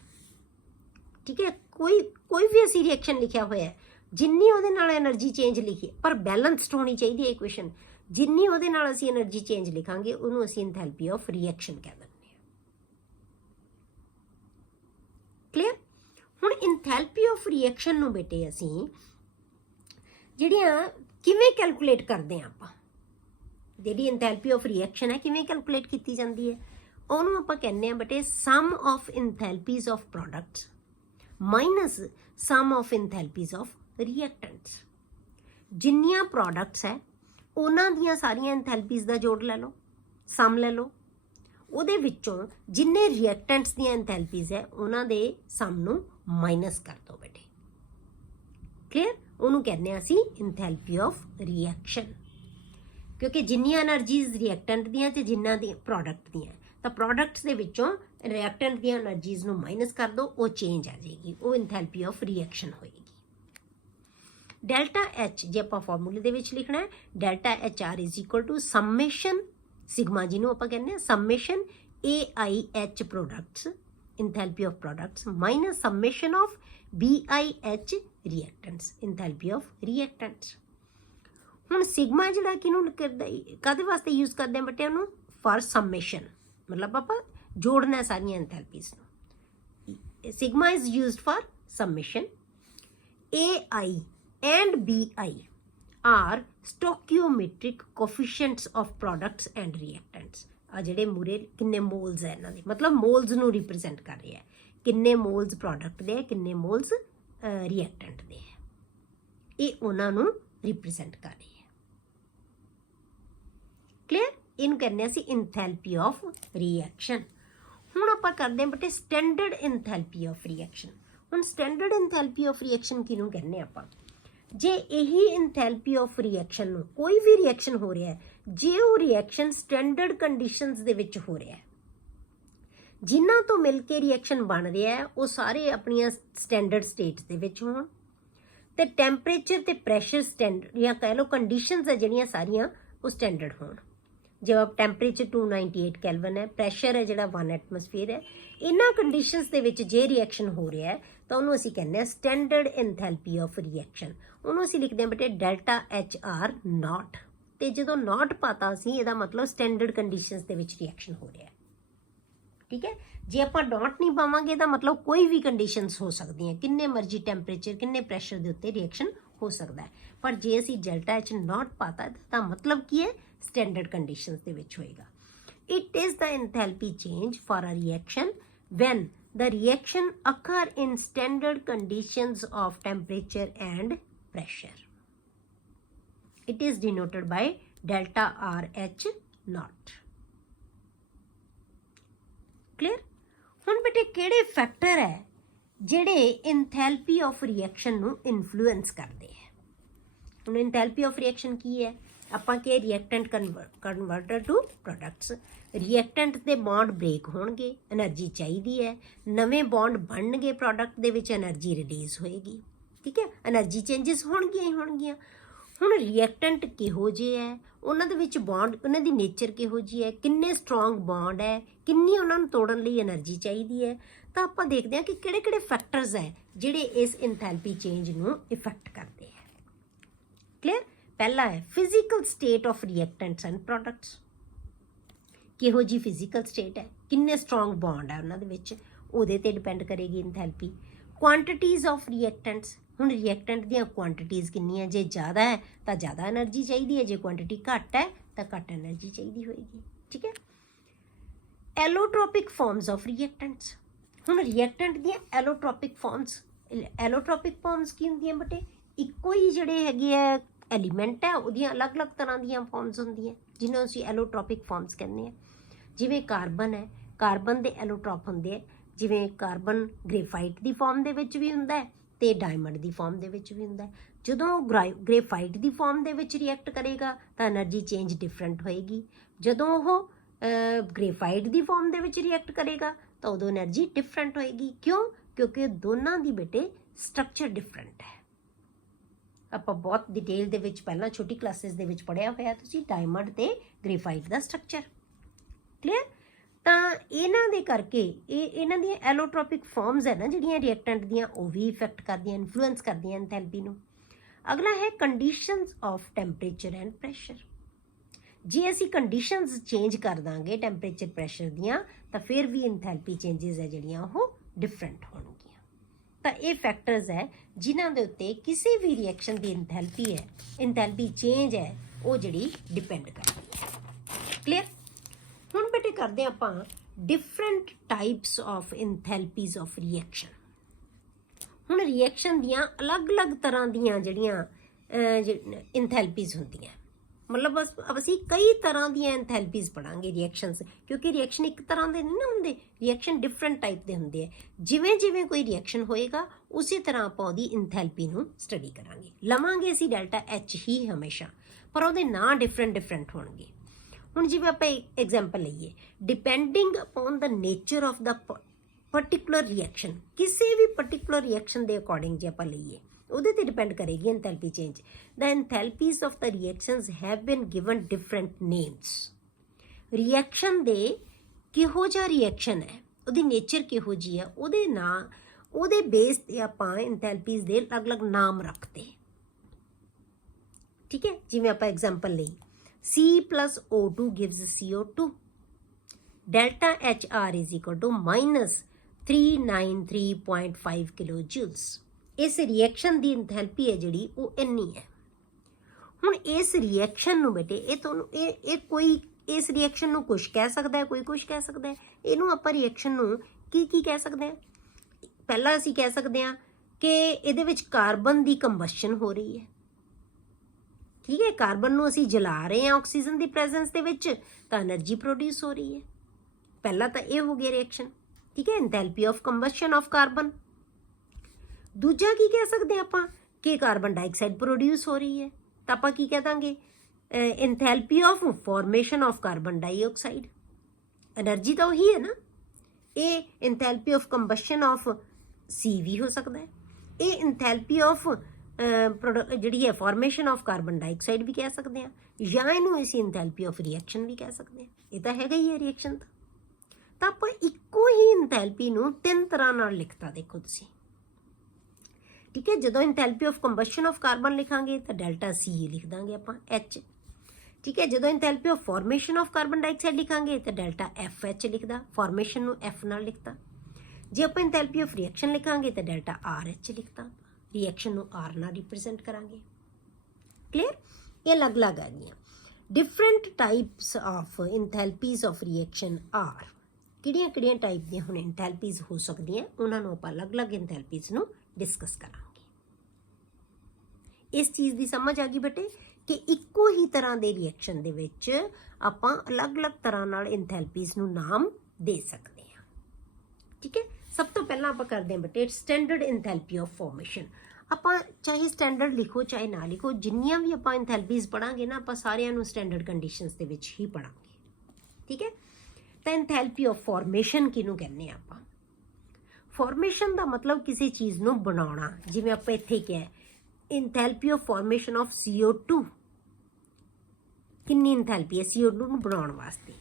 ਠੀਕ ਹੈ, ਕੋਈ ਵੀ ਅਸੀਂ ਰਿਐਕਸ਼ਨ ਲਿਖਿਆ ਹੋਇਆ ਹੈ, ਜਿੰਨੀ ਉਹਦੇ ਨਾਲ એનર્ਜੀ ਚੇਂਜ ਲਿਖੀ ਪਰ ਬੈਲੈਂਸਡ ਹੋਣੀ ਚਾਹੀਦੀ ਹੈ ਇਕੁਏਸ਼ਨ. ਜਿੰਨੀ ਉਹਦੇ ਨਾਲ ਅਸੀਂ એનર્ਜੀ ਚੇਂਜ ਲਿਖਾਂਗੇ ਉਹਨੂੰ ਅਸੀਂ ਇੰਥੈਲਪੀ ਆਫ ਰਿਐਕਸ਼ਨ ਕਹਿ ਦਿੰਦੇ ਹਾਂ. ਕਲੀਅਰ? ਹੁਣ ਇੰਥੈਲਪੀ ਆਫ ਰਿਐਕਸ਼ਨ ਨੂੰ ਬੇਟੇ ਅਸੀਂ ਜਿਹੜੀਆਂ ਕਿਵੇਂ ਕੈਲਕੂਲੇਟ ਕਰਦੇ ਹਾਂ ਆਪਾਂ, ਜਿਹੜੀ ਇੰਥੈਲਪੀ ਆਫ ਰਿਐਕਸ਼ਨ ਹੈ ਕਿਵੇਂ ਕੈਲਕੂਲੇਟ ਕੀਤੀ ਜਾਂਦੀ ਹੈ ਉਹਨੂੰ ਆਪਾਂ ਕਹਿੰਦੇ ਹਾਂ ਬੇਟੇ sum of enthalpies of products minus sum of enthalpies of reactants. ਜਿੰਨੀਆਂ ਪ੍ਰੋਡਕਟਸ ਹੈ ਉਹਨਾਂ ਦੀਆਂ ਸਾਰੀਆਂ ਇੰਥੈਲਪੀਜ਼ ਦਾ ਜੋੜ ਲੈ ਲਓ, ਸਮ ਲੈ ਲਓ, ਉਹਦੇ ਵਿੱਚੋਂ ਜਿੰਨੇ ਰਿਐਕਟੈਂਟਸ ਦੀਆਂ ਇੰਥੈਲਪੀਜ਼ ਹੈ ਉਹਨਾਂ ਦੇ ਸਮ ਨੂੰ ਮਾਈਨਸ ਕਰ ਦਿਓ ਬੇਟੇ. ਕਲੀਅਰ? ਉਹਨੂੰ ਕਹਿੰਦੇ ਹਾਂ ਅਸੀਂ ਇੰਥੈਲਪੀ ਆਫ ਰਿਐਕਸ਼ਨ, ਕਿਉਂਕਿ ਜਿੰਨੀਆਂ એનર્ਜੀਜ਼ ਰਿਐਕਟੈਂਟ ਦੀਆਂ ਤੇ ਜਿੰਨਾਂ ਦੀ ਪ੍ਰੋਡਕਟ ਦੀਆਂ, ਤਾਂ ਪ੍ਰੋਡਕਟਸ ਦੇ ਵਿੱਚੋਂ ਰਿਐਕਟੈਂਟ ਦੀਆਂ એનર્ਜੀਜ਼ ਨੂੰ ਮਾਈਨਸ ਕਰ ਦਿਓ, ਉਹ ਚੇਂਜ ਆ ਜਾਏਗੀ, ਉਹ ਇੰਥੈਲਪੀ ਆਫ ਰਿਐਕਸ਼ਨ ਹੋਏਗੀ. ਡੈਲਟਾ H ਜੇ ਆਪਾਂ ਫਾਰਮੂਲੇ ਦੇ ਵਿੱਚ ਲਿਖਣਾ ਹੈ, delta HR is equal to summation sigma, ਜਿਹਨੂੰ ਆਪਾਂ ਕਹਿੰਦੇ ਹਾਂ summation AIH products enthalpy of products minus summation of BIH reactants enthalpy of reactants. ਹੁਣ ਸਿਗਮਾ ਜਿਹੜਾ ਕਿਹਨੂੰ ਕਾਹਦੇ ਵਾਸਤੇ ਯੂਜ਼ ਕਰਦੇ ਹਾਂ ਬੇਟੇ? ਉਹਨੂੰ ਫਾਰ ਸਮੇਸ਼ਨ, ਮਤਲਬ ਆਪਾਂ ਜੋੜਨਾ ਸਾਰੀਆਂ ਇੰਥੈਲਪੀਜ਼ ਨੂੰ. Sigma is used for summation. AI and BI are stoichiometric coefficients of products and reactants. ਆ ਜਿਹੜੇ ਮੂਰੇ ਕਿੰਨੇ ਮੋਲਸ ਹੈ ਇਹਨਾਂ ਦੇ, ਮਤਲਬ ਮੋਲਸ ਨੂੰ ਰਿਪਰੈਜ਼ੈਂਟ ਕਰ ਰਿਹਾ ਹੈ, ਕਿੰਨੇ ਮੋਲਸ ਪ੍ਰੋਡਕਟ ਦੇ, ਕਿੰਨੇ ਮੋਲਸ ਰਿਐਕਟੈਂਟ ਦੇ ਹੈ, ਇਹ ਉਹਨਾਂ ਨੂੰ ਰਿਪਰੈਜ਼ੈਂਟ ਕਰ ਰਹੀ ਹੈ. ਕਲੀਅਰ? ਇਹਨੂੰ ਕਹਿੰਦੇ ਅਸੀਂ ਇੰਥੈਲਪੀ ਆਫ ਰਿਐਕਸ਼ਨ. ਹੁਣ ਆਪਾਂ ਕਰਦੇ ਹਾਂ ਬੇਟੇ ਸਟੈਂਡਰਡ ਇੰਥੈਲਪੀ ਆਫ ਰਿਐਕਸ਼ਨ. ਹੁਣ ਸਟੈਂਡਰਡ ਇੰਥੈਲਪੀ ਆਫ ਰਿਐਕਸ਼ਨ ਕਿਹਨੂੰ ਕਹਿੰਦੇ ਆਪਾਂ? ਜੇ ਇਹੀ ਇੰਥੈਲਪੀ ਆਫ ਰਿਐਕਸ਼ਨ ਨੂੰ ਕੋਈ ਵੀ ਰਿਐਕਸ਼ਨ ਹੋ ਰਿਹਾ ਹੈ, ਜੇ ਉਹ ਰਿਐਕਸ਼ਨ ਸਟੈਂਡਰਡ ਕੰਡੀਸ਼ਨਸ ਦੇ ਵਿੱਚ ਹੋ ਰਿਹਾ ਹੈ, ਜਿਨ੍ਹਾਂ ਤੋਂ ਮਿਲ ਕੇ ਰਿਐਕਸ਼ਨ ਬਣ ਰਿਹਾ ਹੈ ਉਹ ਸਾਰੇ ਆਪਣੀਆਂ ਸਟੈਂਡਰਡ ਸਟੇਟਸ ਦੇ ਵਿੱਚ ਹੋਣ, ਤੇ ਟੈਂਪਰੇਚਰ ਤੇ ਪ੍ਰੈਸ਼ਰ ਸਟੈਂਡਰਡ ਜਾਂ ਕਹਿ ਲਓ ਕੰਡੀਸ਼ਨਸ ਹੈ ਜਿਹੜੀਆਂ ਸਾਰੀਆਂ ਉਹ ਸਟੈਂਡਰਡ ਹੋਣ. ਜਿਵੇਂ ਟੈਂਪਰੇਚਰ 298 ਕੈਲਵਨ ਹੈ, ਪ੍ਰੈਸ਼ਰ ਹੈ ਜਿਹੜਾ 1 ਐਟਮੋਸਫੀਅਰ ਹੈ, ਇਹਨਾਂ ਕੰਡੀਸ਼ਨਸ ਦੇ ਵਿੱਚ ਜੇ ਰਿਐਕਸ਼ਨ ਹੋ ਰਿਹਾ ਹੈ ਤਾਂ ਉਹਨੂੰ ਅਸੀਂ ਕਹਿੰਦੇ ਹਾਂ ਸਟੈਂਡਰਡ ਇੰਥੈਲਪੀ ਆਫ ਰਿਐਕਸ਼ਨ. ਉਹਨੂੰ ਅਸੀਂ ਲਿਖਦੇ ਹਾਂ ਬੇਟੇ ਡੈਲਟਾ HR ਨੋਟ. ਤੇ ਜਦੋਂ ਨੋਟ ਪਾਤਾ ਅਸੀਂ ਇਹਦਾ ਮਤਲਬ ਸਟੈਂਡਰਡ ਕੰਡੀਸ਼ਨਸ ਦੇ ਵਿੱਚ ਰਿਐਕਸ਼ਨ ਹੋ ਰਿਹਾ ਹੈ. ਠੀਕ ਹੈ, ਜੇ ਆਪਾਂ ਨੋਟ ਨਹੀਂ ਪਾਵਾਂਗੇ ਤਾਂ ਮਤਲਬ ਕੋਈ ਵੀ ਕੰਡੀਸ਼ਨਸ ਹੋ ਸਕਦੀਆਂ, ਕਿੰਨੇ ਮਰਜ਼ੀ ਟੈਂਪਰੇਚਰ ਕਿੰਨੇ ਪ੍ਰੈਸ਼ਰ ਦੇ ਉੱਤੇ ਰਿਐਕਸ਼ਨ ਹੋ ਸਕਦਾ ਹੈ. ਪਰ ਜੇ ਅਸੀਂ ਡੈਲਟਾ H ਨੋਟ ਪਾਤਾ ਤਾਂ ਮਤਲਬ ਕੀ ਹੈ? ਸਟੈਂਡਰਡ ਕੰਡੀਸ਼ਨਸ ਦੇ ਵਿੱਚ ਹੋਏਗਾ. It is the enthalpy change for a reaction when the reaction occur in standard conditions of temperature and pressure. It is denoted by delta RH naught. Clear? ਹੁਣ ਬੇਟੇ ਕਿਹੜੇ ਫੈਕਟਰ ਹੈ ਜਿਹੜੇ ਇੰਥੈਲਪੀ ਆਫ ਰਿਐਕਸ਼ਨ ਨੂੰ influence ਕਰਦੇ ਹੈ? ਹੁਣ ਇੰਥੈਲਪੀ of reaction ਕੀ ਹੈ? ਆਪਾਂ ਕਿ reactant converter to products. Reactant ਦੇ ਬੌਂਡ ਬ੍ਰੇਕ ਹੋਣਗੇ, એનર્ਜੀ ਚਾਹੀਦੀ ਹੈ, ਨਵੇਂ ਬੌਂਡ ਬਣਨਗੇ, ਪ੍ਰੋਡਕਟ ਦੇ ਵਿੱਚ એનર્ਜੀ ਰਿਲੀਜ਼ ਹੋਏਗੀ. ਠੀਕ ਹੈ, એનર્ਜੀ ਚੇਂਜਸ ਹੋਣਗੀਆਂ ਹੀ ਹੋਣਗੀਆਂ. ਹੁਣ ਰਿਐਕਟੈਂਟ ਕਿਹੋ ਜਿਹੇ ਹੈ, ਉਹਨਾਂ ਦੇ ਵਿੱਚ ਬੌਂਡ, ਉਹਨਾਂ ਦੀ ਨੇਚਰ ਕਿਹੋ ਜਿਹੀ ਹੈ, ਕਿੰਨੇ ਸਟਰੋਂਗ ਬੌਂਡ ਹੈ, ਕਿੰਨੀ ਉਹਨਾਂ ਨੂੰ ਤੋੜਨ ਲਈ એનર્ਜੀ ਚਾਹੀਦੀ ਹੈ, ਤਾਂ ਆਪਾਂ ਦੇਖਦੇ ਹਾਂ ਕਿ ਕਿਹੜੇ ਕਿਹੜੇ ਫੈਕਟਰਸ ਹੈ ਜਿਹੜੇ ਇਸ ਇੰਥੈਲਪੀ ਚੇਂਜ ਨੂੰ ਇਫੈਕਟ ਕਰਦੇ ਹੈ. ਕਲੀਅਰ? पहला है physical state of reactants and products. किहो जी फिजिकल स्टेट है, किन्ने स्ट्रोंग बॉन्ड है उन्हां दे विच, उहदे ते डिपेंड करेगी इंथैल्पी। क्वांटिटीज़ ऑफ रिएक्टेंट्स, हुण रिएक्टेंट दीयां क्वांटिटीज़ किन्नियां, जे ज़्यादा है तो ज़्यादा एनर्जी चाहिए है, जे क्वांटिटी घट है तो घट एनर्जी चाहिए होएगी। ठीक है। एलोट्रोपिक फॉर्म्स ऑफ रिएक्टेंट्स, हुण रिएक्टेंट दीयां एलोट्रोपिक फॉर्म्स, एलोट्रोपिक फॉर्म्स की होंदियां बटे, इक्को ही जिहड़े हैगे आ एलीमेंट है उहदियां अलग अलग तरह दीयां फॉर्म्स होंदियां जिन्होंं असीं एलोट्रोपिक फॉर्म्स कहने हैं। जिवें कार्बन है, कार्बन दे एलोट्रोप हुंदे है, जिवें कार्बन ग्रेफाइट दी फॉर्म दे विच भी हुंदा है ते डायमंड दी फॉर्म दे विच भी हुंदा है। जदों ग्रेफाइट दी फॉर्म दे विच रिएक्ट करेगा तो एनर्जी चेंज डिफरेंट होएगी, जदों ओह ग्रेफाइट दी फॉर्म दे विच रिएक्ट करेगा तो उदों एनर्जी डिफरेंट होएगी। क्यों? क्योंकि दोनों दी बेटे स्ट्रक्चर डिफरेंट है। ਆਪਾਂ बहुत डिटेल ਦੇ ਵਿੱਚ ਪਹਿਲਾਂ ਛੋਟੀ ਕਲਾਸਿਸ ਦੇ ਵਿੱਚ ਪੜਿਆ ਹੋਇਆ ਤੁਸੀਂ ਡਾਇਮੰਡ ਤੇ ਗ੍ਰੇਫਾਈਟ ਦਾ ਸਟਰਕਚਰ ਕਲੀਅਰ। ਤਾਂ ਇਹਨਾਂ ਦੇ ਕਰਕੇ ਇਹਨਾਂ ਦੀਆਂ ਐਲੋਟ੍ਰੋਪਿਕ ਫਾਰਮਸ ਹੈ ਨਾ ਜਿਹੜੀਆਂ ਰਿਐਕਟੈਂਟ ਦੀਆਂ, ਉਹ ਵੀ ਇਫੈਕਟ ਕਰਦੀਆਂ, ਇਨਫਲੂਐਂਸ ਕਰਦੀਆਂ ਐਂਥੈਲਪੀ ਨੂੰ। ਅਗਲਾ ਹੈ conditions of temperature and pressure. ਜੇ ਅਸੀਂ ਕੰਡੀਸ਼ਨਸ ਚੇਂਜ ਕਰ ਦਾਂਗੇ ਟੈਂਪਰੇਚਰ ਪ੍ਰੈਸ਼ਰ ਦੀਆਂ ਤਾਂ ਫਿਰ ਵੀ ਐਂਥੈਲਪੀ ਚੇਂਜਸ ਹੈ ਜਿਹੜੀਆਂ ਉਹ ਡਿਫਰੈਂਟ ਹੋਣਗੀਆਂ। ਤਾਂ ਇਹ ਫੈਕਟਰਸ ਹੈ ਜਿਨ੍ਹਾਂ ਦੇ ਉੱਤੇ ਕਿਸੇ ਵੀ ਰਿਐਕਸ਼ਨ ਦੀ ਐਂਥੈਲਪੀ ਹੈ, ਐਂਥੈਲਪੀ ਚੇਂਜ ਹੈ ਉਹ ਜਿਹੜੀ ਡਿਪੈਂਡ ਕਰਦੀ ਹੈ। ਕਲੀਅਰ। ਹੁਣ ਬੇਟੇ ਕਰਦੇ ਆਪਾਂ different types of enthalpies of reaction. ਹੁਣ ਰਿਐਕਸ਼ਨ ਦੀਆਂ ਅਲੱਗ-ਅਲੱਗ ਤਰ੍ਹਾਂ ਦੀਆਂ ਜਿਹੜੀਆਂ ਐਂਥੈਲਪੀਜ਼ ਹੁੰਦੀਆਂ, मतलब ਅਸੀਂ ਕਈ ਤਰ੍ਹਾਂ ਦੀਆਂ ਐਂਥੈਲਪੀਜ਼ ਪੜਾਂਗੇ ਰਿਐਕਸ਼ਨਸ, ਕਿਉਂਕਿ ਰਿਐਕਸ਼ਨ ਇੱਕ ਤਰ੍ਹਾਂ ਦੇ ਨਹੀਂ ਨਾ ਹੁੰਦੇ, ਰਿਐਕਸ਼ਨ ਡਿਫਰੈਂਟ ਟਾਈਪ ਦੇ ਹੁੰਦੇ ਆ। ਜਿਵੇਂ ਜਿਵੇਂ ਕੋਈ ਰਿਐਕਸ਼ਨ ਹੋਏਗਾ ਉਸੇ ਤਰ੍ਹਾਂ ਆਪਾਂ ਉਹਦੀ ਐਂਥੈਲਪੀ ਨੂੰ ਸਟੱਡੀ ਕਰਾਂਗੇ। ਲਵਾਂਗੇ ਅਸੀਂ ਡੈਲਟਾ ਐਚ ਹੀ ਹਮੇਸ਼ਾ, ਪਰ ਉਹਦੇ ਨਾਂ ਡਿਫਰੈਂਟ ਹੋਣਗੇ। ਹੁਣ ਜਿਵੇਂ ਆਪਾਂ ਐਗਜ਼ਾਮਪਲ ਲਈਏ, depending upon the nature of the particular reaction, ਕਿਸੇ ਵੀ ਪਰਟੀਕੂਲਰ ਰਿਐਕਸ਼ਨ ਦੇ ਅਕੋਰਡਿੰਗ ਜੇ ਆਪਾਂ ਲਈਏ ਉਹਦੇ ਤੇ ਡਿਪੈਂਡ ਕਰੇਗੀ enthalpy change. The enthalpies of the reactions have been given different names. Reaction ਦੇ ਕਿਹੋ ਜਿਹਾ ਰਿਐਕਸ਼ਨ ਹੈ, ਉਹਦੀ ਨੇਚਰ ਕਿਹੋ ਜਿਹੀ ਆ, ਉਹਦੇ ਨਾਂ, ਉਹਦੇ ਬੇਸ ਤੇ ਆਪਾਂ ਐਂਥੈਲਪੀਜ਼ ਦੇ ਅਲੱਗ-ਅਲੱਗ ਨਾਮ ਰੱਖਦੇ। ਠੀਕ ਹੈ। ਜਿਵੇਂ ਆਪਾਂ ਐਗਜ਼ਾਮਪਲ ਲਈ C+O2 gives CO2, delta HR is equal to -393.5 kilojoules। ਇਸ ਰਿਐਕਸ਼ਨ ਦੀ ਐਂਥੈਲਪੀ ਹੈ ਜਿਹੜੀ ਉਹ ਇੰਨੀ ਹੈ। ਹੁਣ ਇਸ ਰਿਐਕਸ਼ਨ ਨੂੰ ਬੇਟੇ ਇਹ ਤੁਹਾਨੂੰ ਇਹ ਕੋਈ ਇਸ ਰਿਐਕਸ਼ਨ ਨੂੰ ਕੁਛ ਕਹਿ ਸਕਦਾ ਹੈ, ਕੋਈ ਕੁਛ ਕਹਿ ਸਕਦਾ ਹੈ। ਇਹਨੂੰ ਆਪਾਂ ਰਿਐਕਸ਼ਨ ਨੂੰ ਕੀ ਕਹਿ ਸਕਦੇ ਹਾਂ? ਪਹਿਲਾਂ ਅਸੀਂ ਕਹਿ ਸਕਦੇ ਹਾਂ ਕਿ ਇਹਦੇ ਵਿੱਚ ਕਾਰਬਨ ਦੀ ਕੰਬਸ਼ਨ ਹੋ ਰਹੀ ਹੈ। ਠੀਕ ਹੈ। ਕਾਰਬਨ ਨੂੰ ਅਸੀਂ ਜਲਾ ਰਹੇ ਹਾਂ ਆਕਸੀਜਨ ਦੀ ਪ੍ਰੈਜ਼ੈਂਸ ਦੇ ਵਿੱਚ ਤਾਂ ਐਨਰਜੀ ਪ੍ਰੋਡਿਊਸ ਹੋ ਰਹੀ ਹੈ। ਪਹਿਲਾਂ ਤਾਂ ਇਹ ਹੋ ਗਿਆ ਰਿਐਕਸ਼ਨ। ਠੀਕ ਹੈ। ਐਂਥੈਲਪੀ ਆਫ ਕੰਬਸ਼ਨ ਆਫ ਕਾਰਬਨ। ਦੂਜਾ ਕੀ ਕਹਿ ਸਕਦੇ ਹਾਂ ਆਪਾਂ ਕਿ ਕਾਰਬਨ ਡਾਈਆਕਸਾਈਡ ਪ੍ਰੋਡਿਊਸ ਹੋ ਰਹੀ ਹੈ ਤਾਂ ਆਪਾਂ ਕੀ ਕਹਿ ਦਾਂਗੇ? Enthalpy of formation of carbon dioxide. Energy ਤਾਂ ਉਹੀ ਹੈ ਨਾ। ਇਹ enthalpy of combustion of C ਵੀ ਹੋ ਸਕਦਾ ਹੈ। ਇਹ ਐਂਥੈਲਪੀ ਆਫ ਜਿਹੜੀ ਹੈ ਫਾਰਮੇਸ਼ਨ ਆਫ ਕਾਰਬਨ ਡਾਈਆਕਸਾਈਡ ਵੀ ਕਹਿ ਸਕਦੇ ਹਾਂ, ਜਾਂ ਇਹਨੂੰ ਅਸੀਂ ਐਂਥੈਲਪੀ ਆਫ ਰਿਐਕਸ਼ਨ ਵੀ ਕਹਿ ਸਕਦੇ ਹਾਂ। ਇਹ ਤਾਂ ਹੈਗਾ ਹੀ ਹੈ ਰਿਐਕਸ਼ਨ ਤਾਂ ਆਪਾਂ ਇੱਕੋ ਹੀ ਐਂਥੈਲਪੀ ਨੂੰ ਤਿੰਨ ਤਰ੍ਹਾਂ ਨਾਲ ਲਿਖਤਾ ਦੇਖੋ ਤੁਸੀਂ। ਠੀਕ ਹੈ। ਜਦੋਂ enthalpy of combustion of carbon ਲਿਖਾਂਗੇ ਤਾਂ ਡੈਲਟਾ ਸੀ ਲਿਖ ਦਾਂਗੇ ਆਪਾਂ ਐਚ। ਠੀਕ ਹੈ। ਜਦੋਂ enthalpy of formation of carbon dioxide ਲਿਖਾਂਗੇ ਤਾਂ ਡੈਲਟਾ ਐਫ ਐਚ ਲਿਖਦਾ, ਫਾਰਮੇਸ਼ਨ ਨੂੰ ਐਫ ਨਾਲ ਲਿਖਤਾ। ਜੇ ਆਪਾਂ ਐਂਥੈਲਪੀ ਆਫ ਰਿਐਕਸ਼ਨ ਲਿਖਾਂਗੇ ਤਾਂ ਡੈਲਟਾ ਆਰ ਐਚ ਲਿਖਤਾ, ਰਿਐਕਸ਼ਨ ਨੂੰ ਆਰ ਨਾਲ ਰਿਪਰੈਜ਼ੈਂਟ ਕਰਾਂਗੇ। ਕਲੀਅਰ। ਇਹ ਅਲੱਗ-ਅਲੱਗ ਹੈਗੀਆਂ। Different types of enthalpies of reaction are. ਕਿਹੜੀਆਂ ਟਾਈਪ ਦੀਆਂ ਹੁਣ ਐਂਥੈਲਪੀਜ਼ ਹੋ ਸਕਦੀਆਂ, ਉਹਨਾਂ ਨੂੰ ਆਪਾਂ ਅਲੱਗ-ਅਲੱਗ ਐਂਥੈਲਪੀਜ਼ ਨੂੰ ਡਿਸਕਸ ਕਰਾਂਗੇ। ਇਸ ਚੀਜ਼ ਦੀ ਸਮਝ ਆ ਗਈ ਬੇਟੇ ਕਿ ਇੱਕੋ ਹੀ ਤਰ੍ਹਾਂ ਦੇ ਰਿਐਕਸ਼ਨ ਦੇ ਵਿੱਚ ਆਪਾਂ ਅਲੱਗ-ਅਲੱਗ ਤਰ੍ਹਾਂ ਨਾਲ ਐਂਥੈਲਪੀਜ਼ ਨੂੰ ਨਾਮ ਦੇ ਸਕਦੇ ਹਾਂ। ਠੀਕ ਹੈ। ਸਭ ਤੋਂ ਪਹਿਲਾਂ ਆਪਾਂ ਕਰਦੇ ਹਾਂ ਬੇਟੇ ਸਟੈਂਡਰਡ ਐਂਥੈਲਪੀ ਆਫ ਫਾਰਮੇਸ਼ਨ। ਆਪਾਂ ਚਾਹੇ ਸਟੈਂਡਰਡ ਲਿਖੋ ਚਾਹੇ ਨਾ ਲਿਖੋ, ਜਿੰਨੀਆਂ ਵੀ ਆਪਾਂ ਐਂਥੈਲਪੀਜ਼ ਪੜਾਂਗੇ ਨਾ ਆਪਾਂ ਸਾਰਿਆਂ ਨੂੰ ਸਟੈਂਡਰਡ ਕੰਡੀਸ਼ਨਸ ਦੇ ਵਿੱਚ ਹੀ ਪੜਾਂਗੇ। ਠੀਕ ਹੈ। ਤਾਂ ਐਂਥੈਲਪੀ ਆਫ ਫਾਰਮੇਸ਼ਨ ਕਿਹਨੂੰ ਕਹਿੰਦੇ ਆ ਆਪਾਂ? ਫਾਰਮੇਸ਼ਨ ਦਾ ਮਤਲਬ ਕਿਸੇ ਚੀਜ਼ ਨੂੰ ਬਣਾਉਣਾ। ਜਿਵੇਂ ਆਪਾਂ ਇੱਥੇ ਕਿਹਾ ਐਂਥੈਲਪੀ ਆਫ ਫਾਰਮੇਸ਼ਨ ਆਫ CO2, ਕਿੰਨੀ ਐਂਥੈਲਪੀ ਹੈ CO2 ਨੂੰ ਬਣਾਉਣ ਵਾਸਤੇ।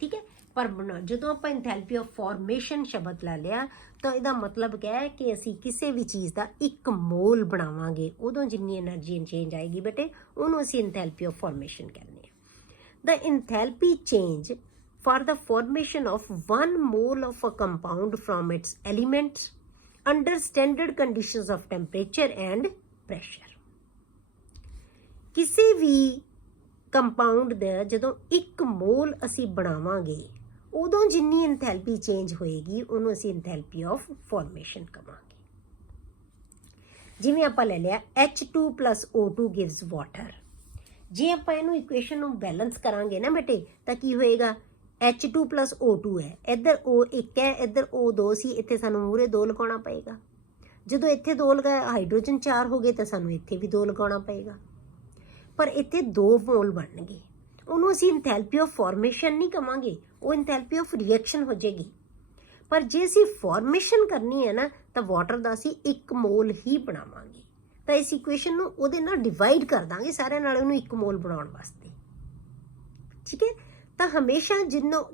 ਠੀਕ ਹੈ। ਪਰ ਜਦੋਂ ਆਪਾਂ ਇੰਥੈਲਪੀ ਆਫ ਫਾਰਮੇਸ਼ਨ ਸ਼ਬਦ ਲੈ ਲਿਆ ਤਾਂ ਇਹਦਾ ਮਤਲਬ ਕਿਆ ਹੈ ਕਿ ਅਸੀਂ ਕਿਸੇ ਵੀ ਚੀਜ਼ ਦਾ 1 ਮੋਲ ਬਣਾਵਾਂਗੇ, ਉਦੋਂ ਜਿੰਨੀ એનર્ਜੀ ਚੇਂਜ ਆਏਗੀ ਬੇਟੇ ਉਹਨੂੰ ਅਸੀਂ ਇੰਥੈਲਪੀ ਆਫ ਫਾਰਮੇਸ਼ਨ ਕਹਿੰਦੇ ਹਾਂ। ਦ enthalpy change for the formation of 1 mole of a compound from its elements under standard conditions of temperature and pressure। ਕਿਸੇ ਵੀ ਕੰਪਾਊਂਡ ਦਾ ਜਦੋਂ 1 ਮੋਲ ਅਸੀਂ ਬਣਾਵਾਂਗੇ ਉਦੋਂ ਜਿੰਨੀ ਇੰਥੈਲਪੀ ਚੇਂਜ ਹੋਏਗੀ ਉਹਨੂੰ ਅਸੀਂ ਇੰਥੈਲਪੀ ਆਫ ਫਾਰਮੇਸ਼ਨ ਕਹਾਂਗੇ। ਜਿਵੇਂ ਆਪਾਂ ਲੈ ਲਿਆ H2 + O2 gives water। ਜੇ ਆਪਾਂ ਇਹਨੂੰ ਇਕੁਏਸ਼ਨ ਨੂੰ ਬੈਲੈਂਸ ਕਰਾਂਗੇ ਨਾ ਬੇਟੇ ਤਾਂ ਕੀ ਹੋਏਗਾ, H2 + O2 ਹੈ, ਇੱਧਰ O1 ਹੈ, ਇੱਧਰ O2 ਸੀ, ਇੱਥੇ ਸਾਨੂੰ ਮੂਹਰੇ 2 ਲਗਾਉਣਾ ਪਏਗਾ। ਜਦੋਂ ਇੱਥੇ 2 ਲਗਾਇਆ ਹਾਈਡਰੋਜਨ 4 ਹੋ ਗਏ ਤਾਂ ਸਾਨੂੰ ਇੱਥੇ ਵੀ 2 ਲਗਾਉਣਾ ਪਏਗਾ, ਪਰ ਇੱਥੇ 2 ਮੋਲ ਬਣਨਗੇ। ਉਹਨੂੰ ਅਸੀਂ ਇੰਥੈਲਪੀ ਆਫ ਫਾਰਮੇਸ਼ਨ ਨਹੀਂ ਕਹਾਂਗੇ, ਉਹ ਇੰਥੈਲਪੀ ਆਫ ਰਿਐਕਸ਼ਨ ਹੋ ਜਾਏਗੀ। ਪਰ ਜੇ ਅਸੀਂ ਫਾਰਮੇਸ਼ਨ ਕਰਨੀ ਹੈ ਨਾ ਤਾਂ ਵਾਟਰ ਦਾ ਅਸੀਂ 1 ਮੋਲ ਹੀ ਬਣਾਵਾਂਗੇ, ਤਾਂ ਇਸ ਇਕੁਏਸ਼ਨ ਨੂੰ ਉਹਦੇ ਨਾਲ ਡਿਵਾਈਡ ਕਰ ਦਾਂਗੇ ਸਾਰਿਆਂ ਨਾਲ ਉਹਨੂੰ 1 ਮੋਲ ਬਣਾਉਣ ਵਾਸਤੇ, ਠੀਕ ਹੈ। ਤਾਂ ਹਮੇਸ਼ਾ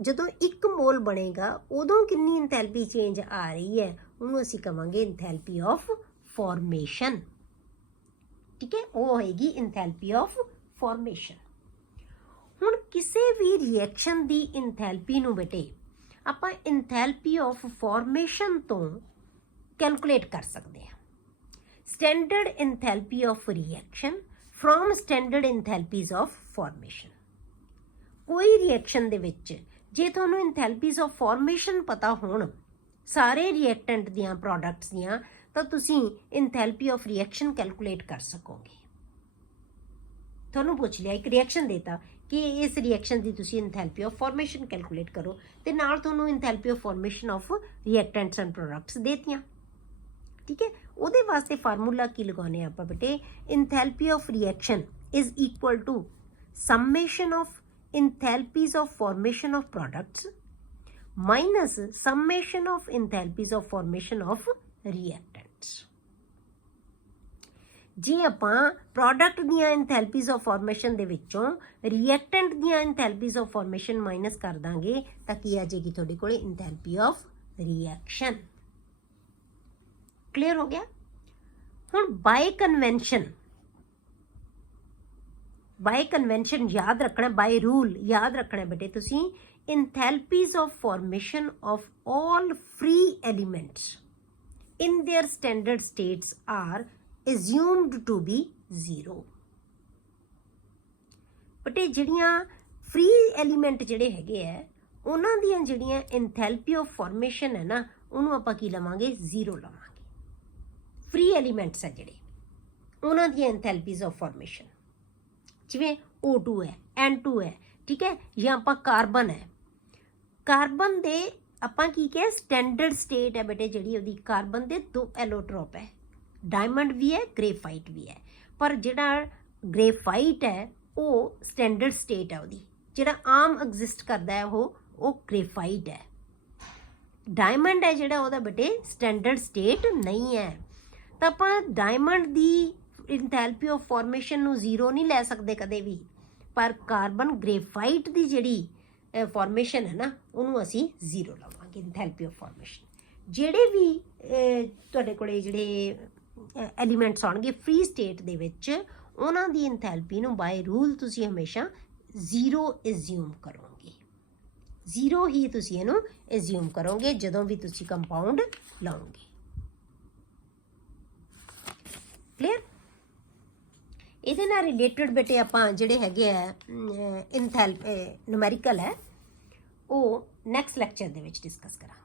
ਜਦੋਂ 1 ਮੋਲ ਬਣੇਗਾ ਉਦੋਂ ਕਿੰਨੀ ਇੰਥੈਲਪੀ ਚੇਂਜ ਆ ਰਹੀ ਹੈ ਉਹਨੂੰ ਅਸੀਂ ਕਹਾਂਗੇ ਇੰਥੈਲਪੀ ਆਫ ਫਾਰਮੇਸ਼ਨ, ਠੀਕ ਹੈ। ਉਹ ਹੋਏਗੀ ਇੰਥੈਲਪੀ ਆਫ ਫਾਰਮੇਸ਼ਨ। ਹੁਣ ਕਿਸੇ ਵੀ ਰਿਐਕਸ਼ਨ ਦੀ ਇੰਥੈਲਪੀ ਨੂੰ ਬੇਟੇ ਆਪਾਂ ਇੰਥੈਲਪੀ ਆਫ ਫਾਰਮੇਸ਼ਨ ਤੋਂ ਕੈਲਕੂਲੇਟ ਕਰ ਸਕਦੇ ਹਾਂ। Standard enthalpy of reaction from standard enthalpies of formation. ਕੋਈ ਰਿਐਕਸ਼ਨ ਦੇ ਵਿੱਚ ਜੇ ਤੁਹਾਨੂੰ ਇੰਥੈਲਪੀਜ਼ ਆਫ ਫਾਰਮੇਸ਼ਨ ਪਤਾ ਹੋਣ ਸਾਰੇ ਰਿਐਕਟੈਂਟ ਦੀਆਂ ਪ੍ਰੋਡਕਟਸ ਦੀਆਂ ਤਾਂ ਤੁਸੀਂ ਇੰਥੈਲਪੀ ਆਫ ਰਿਐਕਸ਼ਨ ਕੈਲਕੂਲੇਟ ਕਰ ਸਕੋਗੇ। ਤੁਹਾਨੂੰ ਪੁੱਛ ਲਿਆ ਇੱਕ ਰਿਐਕਸ਼ਨ ਦੇਤਾ ਕਿ ਇਸ ਰਿਐਕਸ਼ਨ ਦੀ ਤੁਸੀਂ ਇੰਥੈਲਪੀ ਆਫ ਫਾਰਮੇਸ਼ਨ ਕੈਲਕੂਲੇਟ ਕਰੋ ਤੇ ਨਾਲ ਤੁਹਾਨੂੰ enthalpy of formation of reactants and products ਦੇਤੀਆਂ, ਠੀਕ ਹੈ। ਉਹਦੇ ਵਾਸਤੇ ਫਾਰਮੂਲਾ ਕੀ ਲਗਾਉਂਦੇ ਆਪਾਂ ਬੇਟੇ, enthalpy of reaction is equal to summation of enthalpies of formation of products minus summation of enthalpies of formation of reactants। ਜੇ ਆਪਾਂ ਪ੍ਰੋਡਕਟ ਦੀਆਂ ਇੰਥੈਲਪੀਜ਼ ਆਫ ਫਾਰਮੇਸ਼ਨ ਦੇ ਵਿੱਚੋਂ ਰਿਐਕਟੈਂਟ ਦੀਆਂ ਇੰਥੈਲਪੀਜ਼ ਆਫ ਫਾਰਮੇਸ਼ਨ ਮਾਈਨਸ ਕਰ ਦਾਂਗੇ ਤਾਂ ਕੀ ਆ ਜਾਏਗੀ ਤੁਹਾਡੇ ਕੋਲ ਇੰਥੈਲਪੀ ਆਫ ਰਿਐਕਸ਼ਨ। ਕਲੀਅਰ ਹੋ ਗਿਆ। ਹੁਣ ਬਾਈ ਕਨਵੈਨਸ਼ਨ ਯਾਦ ਰੱਖਣਾ, ਬਾਈ ਰੂਲ ਯਾਦ ਰੱਖਣਾ ਬੇਟੇ ਤੁਸੀਂ, enthalpies of formation of all free elements in their standard states are assumed to be 0। ਬੇਟੇ ਜਿਹੜੀਆਂ ਫ੍ਰੀ ਐਲੀਮੈਂਟ ਜਿਹੜੇ ਹੈਗੇ ਆ ਉਹਨਾਂ ਦੀਆਂ ਜਿਹੜੀਆਂ ਇੰਥੈਲਪੀ ਆਫ ਫਾਰਮੇਸ਼ਨ ਹੈ ਨਾ ਉਹਨੂੰ ਆਪਾਂ ਕੀ ਲਵਾਂਗੇ, 0 ਲਵਾਂਗੇ। ਫ੍ਰੀ ਐਲੀਮੈਂਟਸ ਹੈ ਜਿਹੜੇ ਉਹਨਾਂ ਦੀਆਂ ਇੰਥੈਲਪੀਜ਼ ਆਫ ਫਾਰਮੇਸ਼ਨ ਜਿਵੇਂ O2 ਹੈ, N2 ਹੈ, ਠੀਕ ਹੈ, ਜਾਂ ਆਪਾਂ ਕਾਰਬਨ ਹੈ, ਕਾਰਬਨ ਦੇ ਆਪਾਂ ਕੀ ਕਿਹਾ ਸਟੈਂਡਰਡ ਸਟੇਟ ਹੈ ਬੇਟੇ ਜਿਹੜੀ ਉਹਦੀ, ਕਾਰਬਨ ਦੇ 2 ਐਲੋਟ੍ਰੋਪ ਹੈ, ਡਾਇਮੰਡ ਵੀ ਹੈ, ਗ੍ਰੇਫਾਈਟ ਵੀ ਹੈ। ਪਰ ਜਿਹੜਾ ਗ੍ਰੇਫਾਈਟ ਹੈ ਉਹ ਸਟੈਂਡਰਡ ਸਟੇਟ ਹੈ ਉਹਦੀ, ਜਿਹੜਾ ਆਮ ਐਗਜ਼ਿਸਟ ਕਰਦਾ ਹੈ ਉਹ ਗ੍ਰੇਫਾਈਟ ਹੈ। ਡਾਇਮੰਡ ਹੈ ਜਿਹੜਾ ਉਹਦਾ ਬੇਟੇ ਸਟੈਂਡਰਡ ਸਟੇਟ ਨਹੀਂ ਹੈ। ਤਾਂ ਆਪਾਂ ਡਾਇਮੰਡ ਦੀ ਇੰਥੈਲਪੀ ਆਫ ਫਾਰਮੇਸ਼ਨ ਨੂੰ 0 ਨਹੀਂ ਲੈ ਸਕਦੇ ਕਦੇ ਵੀ, ਪਰ ਕਾਰਬਨ ਗ੍ਰੇਫਾਈਟ ਦੀ ਜਿਹੜੀ ਫਾਰਮੇਸ਼ਨ ਹੈ ਨਾ ਉਹਨੂੰ ਅਸੀਂ 0 ਲਵਾਂਗੇ ਇੰਥੈਲਪੀ ਆਫ ਫਾਰਮੇਸ਼ਨ। ਜਿਹੜੇ ਵੀ ਤੁਹਾਡੇ ਕੋਲੇ ਜਿਹੜੇ ਐਲੀਮੈਂਟਸ ਆਉਣਗੇ ਫ੍ਰੀ ਸਟੇਟ ਦੇ ਵਿੱਚ ਉਹਨਾਂ ਦੀ ਇੰਥੈਲਪੀ ਨੂੰ ਬਾਈ ਰੂਲ ਤੁਸੀਂ ਹਮੇਸ਼ਾ 0 ਐਜ਼ਿਊਮ ਕਰੋਗੇ, 0 ਹੀ ਤੁਸੀਂ ਇਹਨੂੰ ਐਜ਼ਿਊਮ ਕਰੋਗੇ ਜਦੋਂ ਵੀ ਤੁਸੀਂ ਕੰਪਾਊਂਡ ਲਾਓਗੇ। ਕਲੀਅਰ। ਇਹਦੇ ਨਾਲ ਰਿਲੇਟਡ ਬੇਟੇ ਆਪਾਂ ਜਿਹੜੇ ਹੈਗੇ ਆ ਨਿਊਮੈਰੀਕਲ ਹੈ ਉਹ ਨੈਕਸਟ ਲੈਕਚਰ ਦੇ ਵਿੱਚ ਡਿਸਕਸ ਕਰਾਂਗੇ।